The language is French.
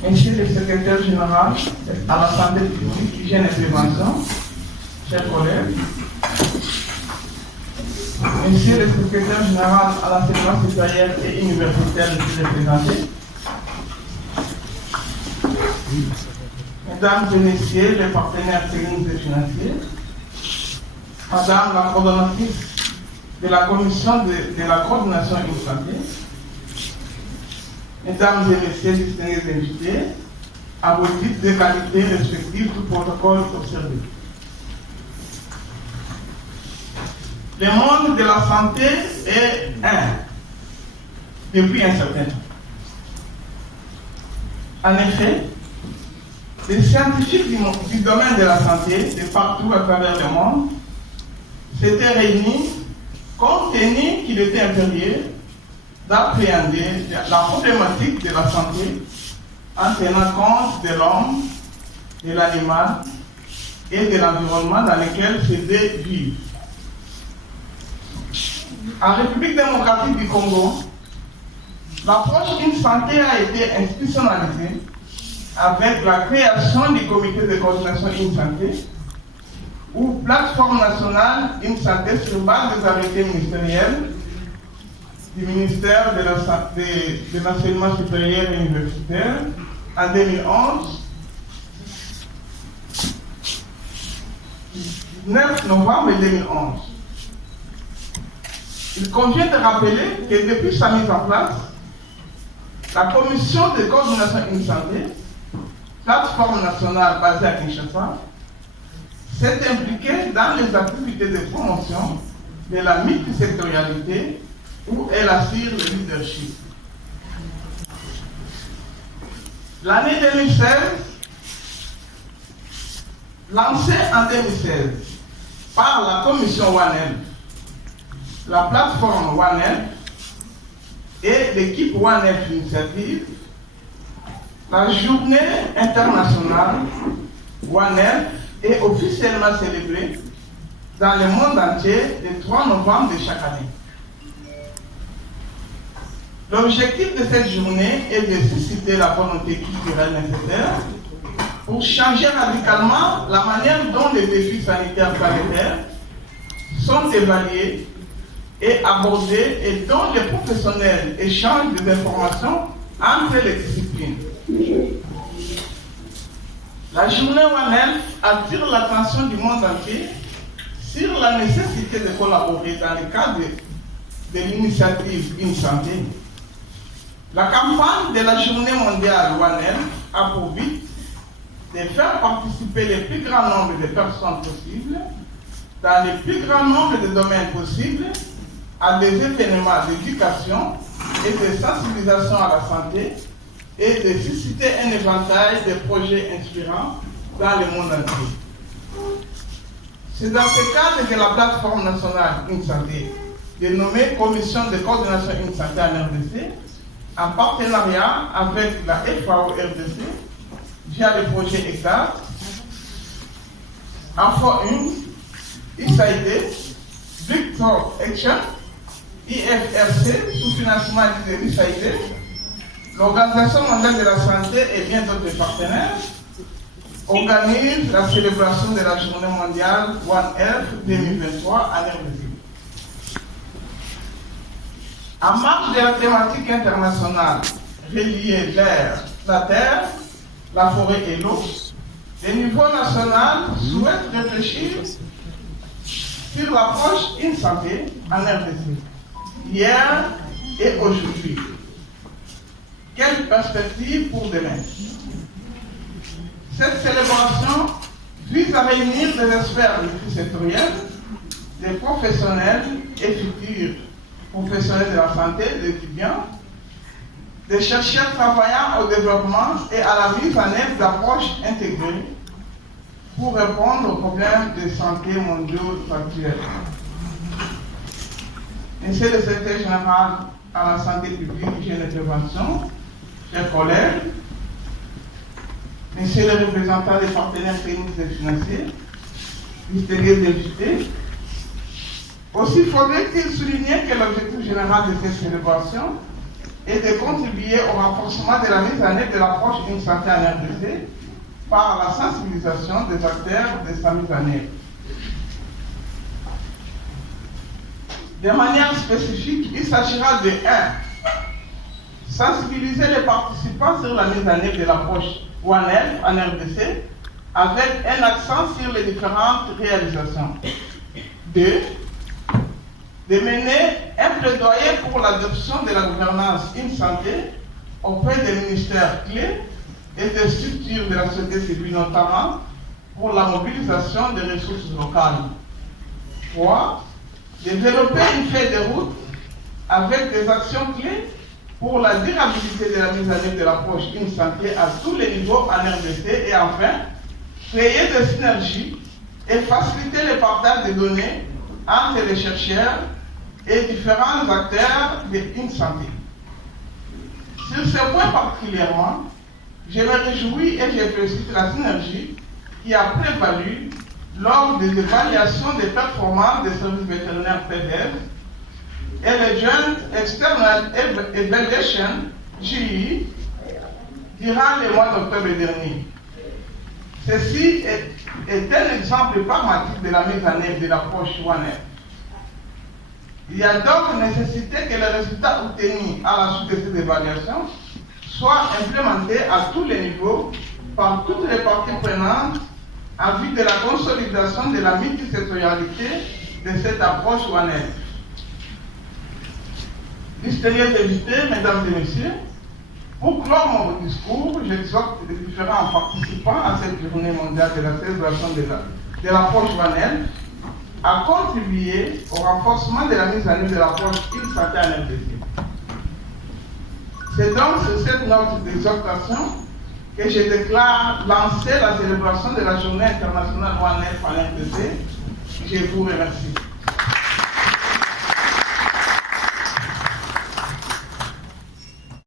Monsieur le secrétaire général à la santé publique, hygiène et prévention, chers collègues, Monsieur le secrétaire général à l'enseignement supérieur et universitaire, je suis présenté. Mesdames et messieurs les partenaires techniques et financiers, Madame la coordonnatrice de la commission de la coordination une santé, Mesdames et messieurs les distingués invités, à vos titres de qualité respectifs du protocole observé. Le monde de la santé est un depuis un certain temps. En effet, les scientifiques du domaine de la santé, de partout à travers le monde, s'étaient réunis compte tenu qu'il était impérieux d'appréhender la problématique de la santé en tenant compte de l'homme, de l'animal et de l'environnement dans lequel ces deux vivent. En République démocratique du Congo, l'approche Une Santé a été institutionnalisée avec la création du comité de coordination Une Santé ou plateforme nationale Une Santé sur base des arrêtés ministériels du ministère de l'enseignement supérieur et universitaire en 2011, 9 novembre 2011. Il convient de rappeler que depuis sa mise en place, la commission de coordination Une Santé, plateforme nationale basée à Kinshasa, s'est impliquée dans les activités de promotion de la multisectorialité où elle assure le leadership. L'année 2016, lancée en 2016 par la commission OneHealth, la plateforme OneHealth et l'équipe OneHealth Initiative, la journée internationale OneHealth est officiellement célébrée dans le monde entier le 3 novembre de chaque année. L'objectif de cette journée est de susciter la volonté culturelle nécessaire pour changer radicalement la manière dont les défis sanitaires planétaires sont évalués et abordés et dont les professionnels échangent des informations entre les disciplines. La journée OneHealth attire l'attention du monde entier sur la nécessité de collaborer dans le cadre de l'initiative Une Santé. La campagne de la journée mondiale OneHealth a pour but de faire participer le plus grand nombre de personnes possible dans le plus grand nombre de domaines possibles à des événements d'éducation et de sensibilisation à la santé et de susciter un éventail de projets inspirants dans le monde entier. C'est dans ce cadre que la plateforme nationale Une Santé, dénommée Commission de coordination Une Santé en RDC, en partenariat avec la FAO RDC, via le projet ECDAR, AFO1, USAID, Victor Action, IFRC, sous financement de l'USAID, l'Organisation mondiale de la santé et bien d'autres partenaires, organise la célébration de la journée mondiale OneHealth 2023 à RDC. En marge de la thématique internationale reliée l'air, la terre, la forêt et l'eau, le niveau national souhaite réfléchir sur l'approche Une Santé en RDC, hier et aujourd'hui. Quelle perspective pour demain? Cette célébration vise à réunir des experts multisectoriels, des professionnels et futurs professionnels de la santé, des étudiants, des chercheurs travaillant au développement et à la mise en œuvre d'approches intégrées pour répondre aux problèmes de santé mondiaux actuels. Monsieur le secrétaire général à la santé publique, hygiène et prévention, chers collègues, Monsieur le représentant des partenaires techniques et financiers, distingués invités, aussi faudrait-il souligner que l'objectif général de cette célébration et de contribuer au renforcement de la mise en œuvre de l'approche Une Santé en RDC par la sensibilisation des acteurs de sa mise en œuvre. De manière spécifique, il s'agira de 1. Sensibiliser les participants sur la mise en œuvre de l'approche One Health en RDC avec un accent sur les différentes réalisations. 2. De mener un plaidoyer pour l'adoption de la gouvernance Une Santé auprès des ministères clés et des structures de la société civile, notamment pour la mobilisation des ressources locales. 3. Développer une feuille de route avec des actions clés pour la durabilité de la mise en œuvre de l'approche Une Santé à tous les niveaux en RDC et enfin, créer des synergies et faciliter le partage des données entre les chercheurs et différents acteurs de Une Santé. Sur ce point particulièrement, je me réjouis et je félicite la synergie qui a prévalu lors des évaluations des performances des services vétérinaires PVF et le Joint External Evaluation, JEE, durant le mois d'octobre dernier. Ceci est un exemple pragmatique de la mise en œuvre de l'approche One Health. Il y a donc nécessité que les résultats obtenus à la suite de cette évaluation soient implémentés à tous les niveaux par toutes les parties prenantes en vue de la consolidation de la multisectorialité de cette approche One Health. Distingués invités, mesdames et messieurs, pour clore mon discours, j'exhorte les différents participants à cette journée mondiale de la célébration de l'approche One Health à contribuer au renforcement de la mise en œuvre de l'approche Une Santé en RDC. C'est donc sur cette note d'exhortation que je déclare lancer la célébration de la Journée internationale One Health en RDC. Je vous remercie.